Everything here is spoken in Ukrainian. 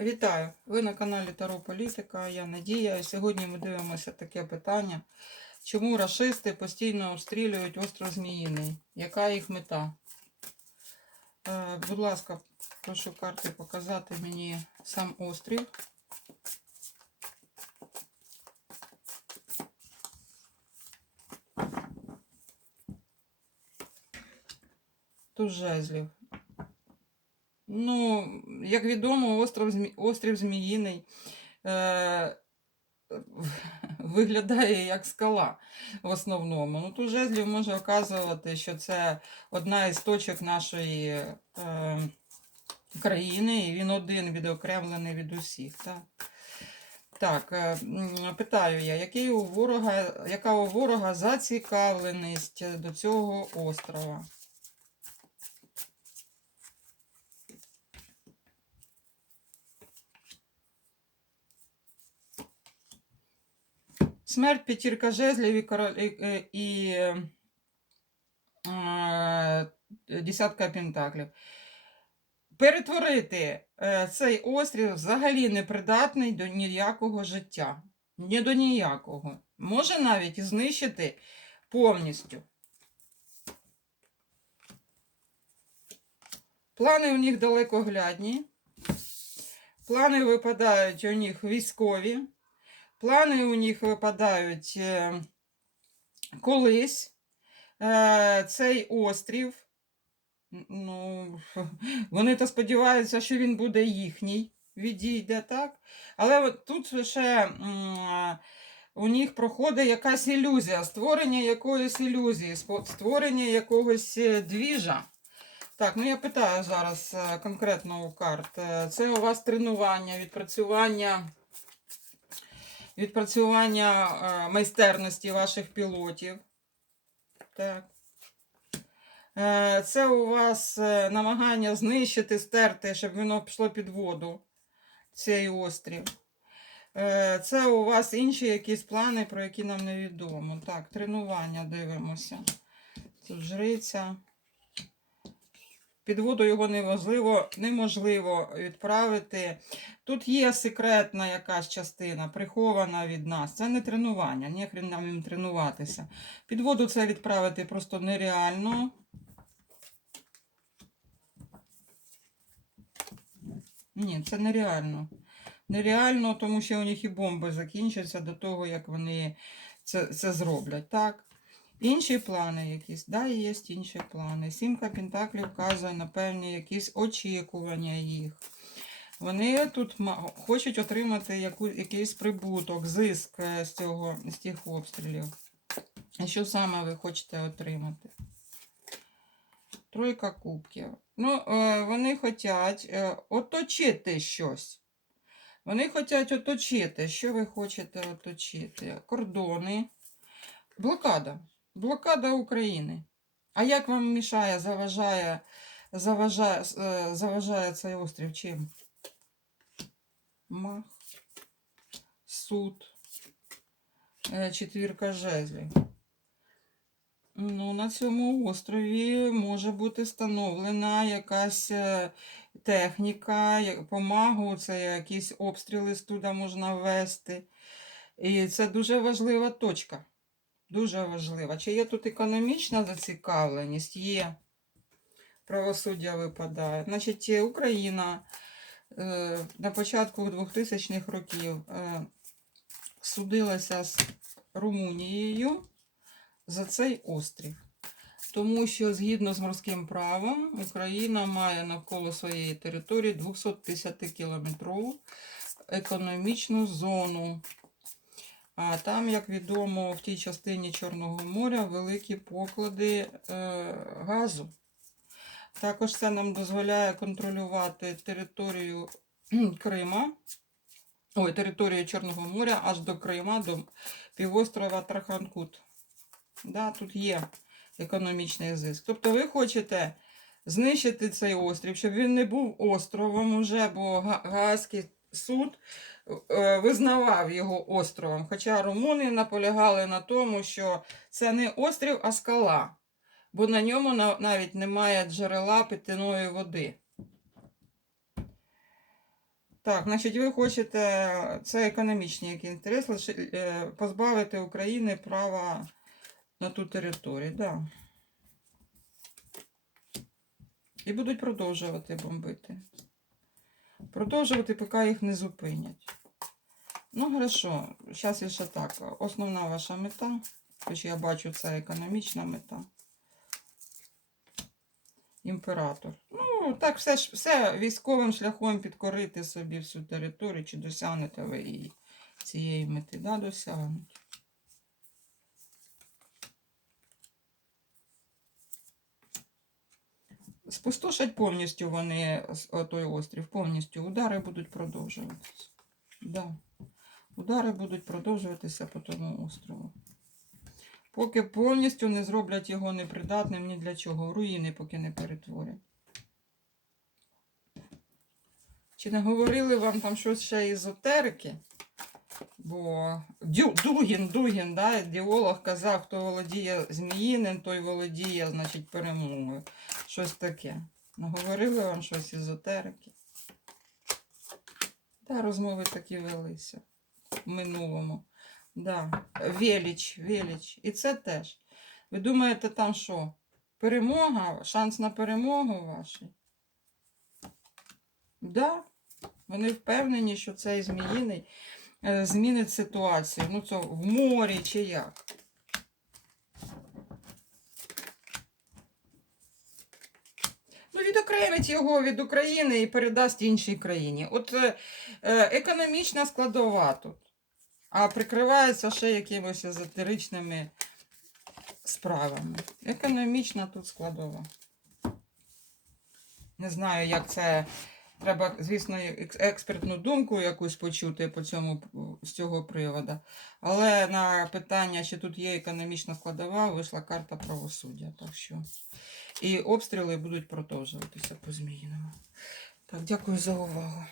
Вітаю! Ви на каналі Таро Політика. Я Надія. І сьогодні ми дивимося таке питання. Чому рашисти постійно обстрілюють остров Зміїний? Яка їх мета? Е, будь ласка, прошу карти показати мені сам острів. Тут жезлів. Ну, як відомо, остров, острів Зміїний е... виглядає як скала в основному. Ну, тут жезлів може оказувати, що це одна із точок нашої е... країни, і він один відокремлений від усіх. Так, так е, питаю я, який у ворога, яка у ворога зацікавленість до цього острова? Смерть п'ятірка жезлів і, король, і, і, і е, десятка пентаклів. Перетворити е, цей острів взагалі непридатний до ніякого життя. Ні до ніякого. Може навіть знищити повністю. Плани у них далекоглядні. Плани випадають у них військові. Плани у них випадають колись. Е, Цей острів. Ну, вони то сподіваються, що він буде їхній, відійде, так? Але тут ще у них проходить якась ілюзія, створення якоїсь ілюзії, створення якогось е, двіжа. Так, ну я питаю зараз е, конкретно у карт. Е, Це у вас тренування, відпрацювання відпрацювання е, майстерності ваших пілотів. Так. Е, Це у вас е, намагання знищити, стерти, щоб воно пішло під воду, цей острів. Це у вас інші якісь плани, про які нам невідомо. Так, тренування дивимося. Тут жриця. Під воду його неможливо, неможливо відправити. Тут є секретна якась частина, прихована від нас. Це не тренування, ніхрен нам їм тренуватися. Під воду це відправити просто нереально. Ні, це нереально. Нереально, тому що у них і бомби закінчаться до того, як вони це, це зроблять. Так. Інші плани якісь, да, є інші плани. Сімка Пентаклів вказує на певні якісь очікування їх. Вони тут хочуть отримати яку, якийсь прибуток, зиск е, з, цього, з тих обстрілів. Що саме ви хочете отримати? Тройка кубків. Ну, е, вони хочуть е, оточити щось. Вони хочуть оточити. Що ви хочете оточити? Кордони. Блокада. Блокада України. А як вам мішає, заважає, заважає, е, заважає цей острів чим? Мах, суд, е, четвірка жезлів. Ну, на цьому острові може бути встановлена якась е, техніка, помагу, це якісь обстріли з туди можна ввести. І це дуже важлива точка. Дуже важлива. Чи є тут економічна зацікавленість? Є. Правосуддя випадає. Значить, Україна е, на початку 2000-х років е, судилася з Румунією за цей острів. Тому що згідно з морським правом Україна має навколо своєї території 250 кілометрову економічну зону. А там, як відомо, в тій частині Чорного моря великі поклади е, газу. Також це нам дозволяє контролювати територію Крима, ой, територію Чорного моря аж до Крима, до півострова Траханкут. Да, тут є економічний зиск. Тобто ви хочете знищити цей острів, щоб він не був островом уже, бо Га- Гаазький суд визнавав його островом. Хоча румуни наполягали на тому, що це не острів, а скала, бо на ньому навіть немає джерела питної води. Так, значить, ви хочете, це економічні які інтереси, лише, е, позбавити України права на ту територію, да. І будуть продовжувати бомбити. Продовжувати, поки їх не зупинять. Ну, хорошо, зараз ще так. Основна ваша мета, хоч я бачу, це економічна мета. Імператор. Ну, так, все, все військовим шляхом підкорити собі всю територію, чи досягнете ви її цієї мети, да, досягнуть. Спустошать повністю вони с- той острів, повністю удари будуть продовжуватися. Да. Удари будуть продовжуватися по тому острову. Поки повністю не зроблять його непридатним ні для чого. Руїни поки не перетворять. Чи не говорили вам там щось ще езотерики? Бо Дугін, Дугін, да, ідеолог казав, хто володіє зміїним, той володіє, значить, перемогою. Щось таке. Наговорили вам щось езотерики? Да, розмови такі велися минулому. Да. Веліч, веліч. І це теж. Ви думаєте, там що? Перемога, шанс на перемогу ваший? Да. Вони впевнені, що цей зміїний е, змінить ситуацію. Ну, це в морі чи як. Ну, відокремить його від України і передасть іншій країні. От е, е, економічна складова тут, а прикривається ще якимось езотеричними справами. Економічна тут складова. Не знаю, як це. Треба, звісно, експертну думку якусь почути по цьому з цього приводу. Але на питання, чи тут є економічна складова, вийшла карта правосуддя. Так що і обстріли будуть продовжуватися по зміїному. Так, дякую за увагу.